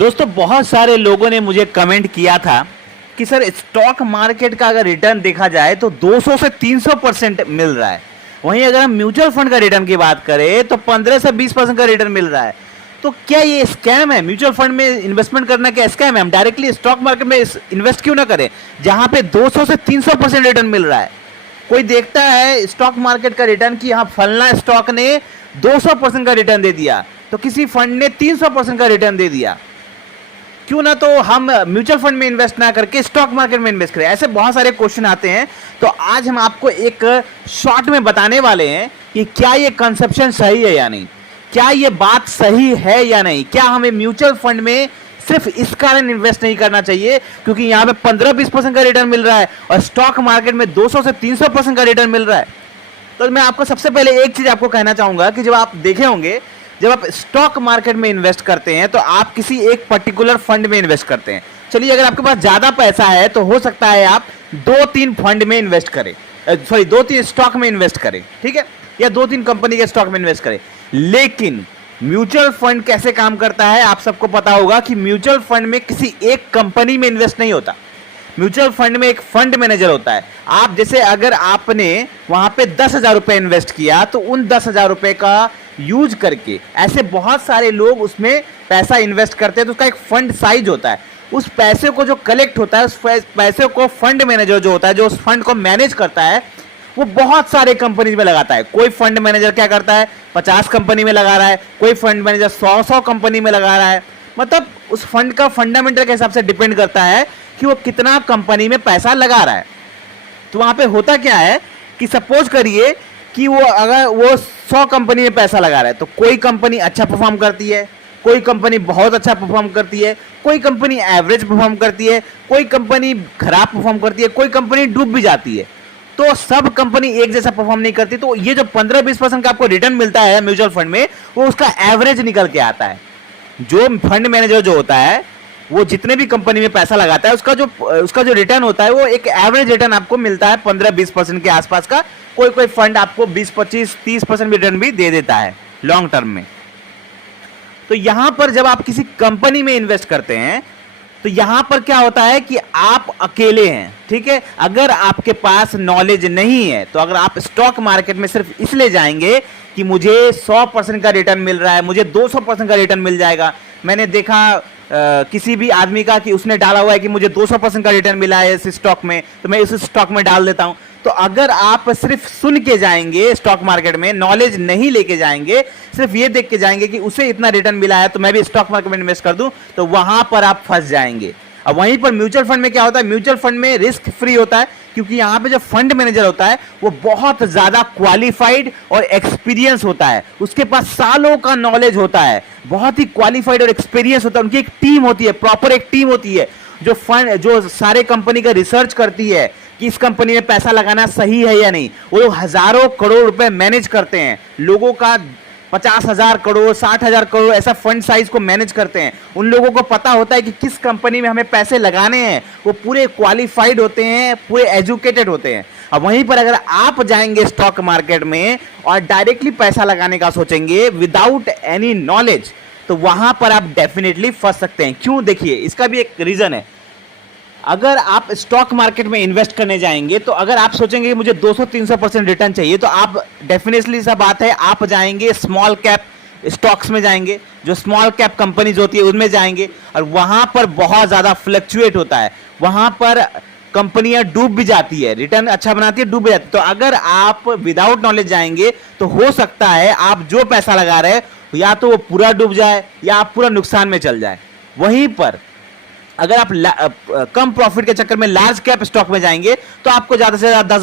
दोस्तों बहुत सारे लोगों ने मुझे कमेंट किया था कि सर स्टॉक मार्केट का अगर रिटर्न देखा जाए तो 200 से 300% मिल रहा है। वहीं अगर हम म्यूचुअल फंड का रिटर्न की बात करें तो 15 से 20% का रिटर्न मिल रहा है। तो क्या ये स्कैम है? म्यूचुअल फंड में इन्वेस्टमेंट करना क्या स्कैम है? हम डायरेक्टली स्टॉक मार्केट में इन्वेस्ट क्यों ना करें जहां पे 200 से 300% रिटर्न मिल रहा है। कोई देखता है स्टॉक मार्केट का रिटर्न कि हाँ फलना स्टॉक ने 200% का रिटर्न दे दिया तो किसी फंड ने 300% का रिटर्न दे दिया, क्यों ना तो हम म्यूचुअल फंड में इन्वेस्ट ना करके स्टॉक मार्केट में इन्वेस्ट करें। ऐसे बहुत सारे क्वेश्चन आते हैं। तो आज हम आपको एक शॉर्ट में बताने वाले हैं कि क्या ये कंसेप्शन सही है या नहीं, क्या ये बात सही है या नहीं, क्या हमें म्यूचुअल फंड में सिर्फ इस कारण इन्वेस्ट नहीं करना चाहिए क्योंकि यहाँ पे 15-20% का रिटर्न मिल रहा है और स्टॉक मार्केट में 200 से 300% का रिटर्न मिल रहा है। तो मैं आपको सबसे पहले एक चीज आपको कहना चाहूंगा कि जब आप देखे होंगे, जब आप स्टॉक मार्केट में इन्वेस्ट करते हैं तो आप किसी एक पर्टिकुलर फंड में इन्वेस्ट करते हैं। चलिए अगर आपके पास ज्यादा पैसा है तो हो सकता है आप 2-3 फंड में इन्वेस्ट करें, 2-3 स्टॉक में इन्वेस्ट करें, ठीक है, या 2-3 कंपनी के स्टॉक में इन्वेस्ट करें। लेकिन म्यूचुअल फंड कैसे काम करता है आप सबको पता होगा कि म्यूचुअल फंड में किसी एक कंपनी में इन्वेस्ट नहीं होता। म्यूचुअल फंड में एक फंड मैनेजर होता है। आप जैसे अगर आपने वहां पे 10,000 रुपए इन्वेस्ट किया तो उन 10,000 रुपए का यूज करके ऐसे बहुत सारे लोग उसमें पैसा इन्वेस्ट करते हैं, तो उसका एक फंड साइज होता है। उस पैसे को जो कलेक्ट होता है, उस पैसे को फंड मैनेजर जो होता है, जो उस फंड को मैनेज करता है, वो बहुत सारे कंपनीज में लगाता है। कोई फंड मैनेजर क्या करता है, 50 कंपनी में लगा रहा है, कोई फंड मैनेजर 100 कंपनी में लगा रहा है। मतलब उस फंड का फंडामेंटल के हिसाब से डिपेंड करता है कि वो कितना कंपनी में पैसा लगा रहा है। तो वहां पे होता क्या है कि सपोज करिए कि वो अगर वो 100 कंपनी में पैसा लगा रहा है तो कोई कंपनी अच्छा परफॉर्म करती है, कोई कंपनी बहुत अच्छा परफॉर्म करती है, कोई कंपनी एवरेज परफॉर्म करती है, कोई कंपनी खराब परफॉर्म करती है, कोई कंपनी डूब भी जाती है। तो सब कंपनी एक जैसा परफॉर्म नहीं करती। तो ये जो 15-20% का आपको रिटर्न मिलता है म्यूचुअल फंड में, वो उसका एवरेज निकल के आता है। जो फंड मैनेजर जो होता है वो जितने भी कंपनी में पैसा लगाता है उसका जो रिटर्न होता है वो एक एवरेज रिटर्न आपको मिलता है 15-20% के आसपास का। कोई फंड आपको 20-25-30% रिटर्न भी दे देता है लॉन्ग टर्म में। तो यहां पर जब आप किसी कंपनी में इन्वेस्ट करते हैं तो यहां पर क्या होता है कि आप अकेले हैं, ठीक है। अगर आपके पास नॉलेज नहीं है तो अगर आप स्टॉक मार्केट में सिर्फ इसलिए जाएंगे कि मुझे 100% का रिटर्न मिल रहा है, मुझे 200% का रिटर्न मिल जाएगा। मैंने देखा किसी भी आदमी का कि उसने डाला हुआ है कि मुझे 200% का रिटर्न मिला है इस स्टॉक में, तो मैं इस स्टॉक में डाल देता हूं। तो अगर आप सिर्फ सुन के जाएंगे स्टॉक मार्केट में, नॉलेज नहीं लेके जाएंगे, सिर्फ ये देख के जाएंगे कि उसे इतना रिटर्न मिला है तो मैं भी स्टॉक मार्केट में इन्वेस्ट कर दूं, तो वहां पर आप फंस जाएंगे। अब वहीं पर म्यूचुअल फंड में क्या होता है, म्यूचुअल फंड में रिस्क फ्री होता है क्योंकि यहां पे जो फंड मैनेजर होता है वो बहुत ज्यादा क्वालिफाइड और एक्सपीरियंस होता है। उसके पास सालों का नॉलेज होता है, बहुत ही क्वालिफाइड और एक्सपीरियंस होता है। उनकी एक टीम होती है, प्रॉपर एक टीम होती है जो सारे कंपनी का रिसर्च करती है कि इस कंपनी में पैसा लगाना सही है या नहीं। वो हजारों करोड़ रुपए मैनेज करते हैं, लोगों का 50,000 करोड़ 60,000 करोड़ ऐसा फंड साइज को मैनेज करते हैं। उन लोगों को पता होता है कि किस कंपनी में हमें पैसे लगाने हैं। वो पूरे क्वालिफाइड होते हैं, पूरे एजुकेटेड होते हैं। अब वहीं पर अगर आप जाएंगे स्टॉक मार्केट में और डायरेक्टली पैसा लगाने का सोचेंगे विदाउट एनी नॉलेज, तो वहां पर आप डेफिनेटली फंस सकते हैं। क्यों? देखिए इसका भी एक रीजन है। अगर आप स्टॉक मार्केट में इन्वेस्ट करने जाएंगे तो अगर आप सोचेंगे कि मुझे 200-300% रिटर्न चाहिए तो आप डेफिनेटली सा बात है आप जाएंगे स्मॉल कैप स्टॉक्स में जाएंगे, जो स्मॉल कैप कंपनीज होती है उनमें जाएंगे, और वहां पर बहुत ज्यादा फ्लक्चुएट होता है। वहां पर कंपनियां डूब भी जाती है, रिटर्न अच्छा बनाती है, डूब भी जाती है। तो अगर आप विदाउट नॉलेज जाएंगे तो हो सकता है आप जो पैसा लगा रहे हैं या तो वो पूरा डूब जाए या आप पूरा नुकसान में चल जाए। वहीं पर अगर आप कम प्रॉफिट के चक्कर में लार्ज कैप स्टॉक में जाएंगे तो आपको ज्यादा से ज्यादा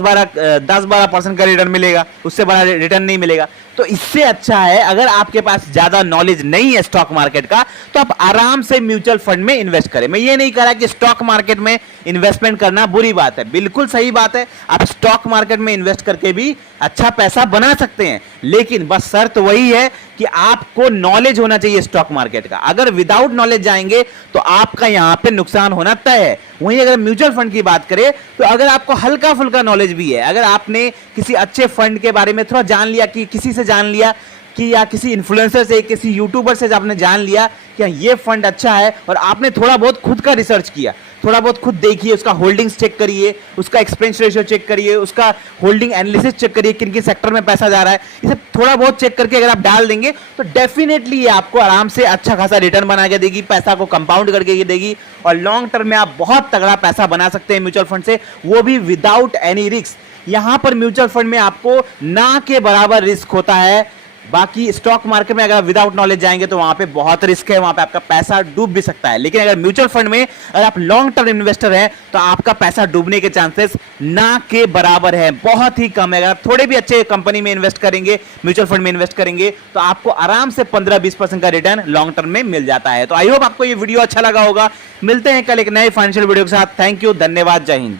10-12% का रिटर्न मिलेगा, उससे बड़ा रिटर्न नहीं मिलेगा। तो इससे अच्छा है अगर आपके पास ज्यादा नॉलेज नहीं है स्टॉक मार्केट का तो आप आराम से म्यूचुअल फंड में इन्वेस्ट करें। मैं ये नहीं कह रहा कि स्टॉक मार्केट में इन्वेस्टमेंट करना बुरी बात है, बिल्कुल सही बात है। आप स्टॉक मार्केट में इन्वेस्ट करके भी अच्छा पैसा बना सकते हैं, लेकिन बस शर्त वही है कि आपको नॉलेज होना चाहिए स्टॉक मार्केट का। अगर विदाउट नॉलेज जाएंगे तो आपका यहां पे नुकसान होना तय है। वहीं अगर म्यूचुअल फंड की बात करें तो अगर आपको हल्का फुल्का नॉलेज भी है, अगर आपने किसी अच्छे फंड के बारे में थोड़ा जान लिया, कि किसी से जान लिया कि या किसी इन्फ्लुएंसर से, किसी यूट्यूबर से आपने जान लिया कि ये फंड अच्छा है और आपने थोड़ा बहुत खुद का रिसर्च किया, थोड़ा बहुत खुद देखिए, उसका होल्डिंग्स चेक करिए, उसका एक्सपेंस रेशियो चेक करिए, उसका होल्डिंग एनालिसिस चेक करिए, किन किन सेक्टर में पैसा जा रहा है, इसे थोड़ा बहुत चेक करके अगर आप डाल देंगे तो डेफिनेटली ये आपको आराम से अच्छा खासा रिटर्न बना के देगी, पैसा को कंपाउंड करके देगी और लॉन्ग टर्म में आप बहुत तगड़ा पैसा बना सकते हैं म्यूचुअल फंड से, वो भी विदाउट एनी रिस्क। यहां पर म्यूचुअल फंड में आपको ना के बराबर रिस्क होता है। बाकी स्टॉक मार्केट में अगर विदाउट नॉलेज जाएंगे तो वहां पे बहुत रिस्क है, वहां पे आपका पैसा डूब भी सकता है। लेकिन अगर म्यूचुअल फंड में अगर आप लॉन्ग टर्म इन्वेस्टर हैं तो आपका पैसा डूबने के चांसेस ना के बराबर है, बहुत ही कम है। अगर आप थोड़े भी अच्छे कंपनी में इन्वेस्ट करेंगे, म्यूचुअल फंड में इन्वेस्ट करेंगे तो आपको आराम से 15-20% का रिटर्न लॉन्ग टर्म में मिल जाता है। तो आई होप आपको ये वीडियो अच्छा लगा होगा। मिलते हैं कल एक नए फाइनेंशियल वीडियो के साथ। थैंक यू, धन्यवाद, जय हिंद।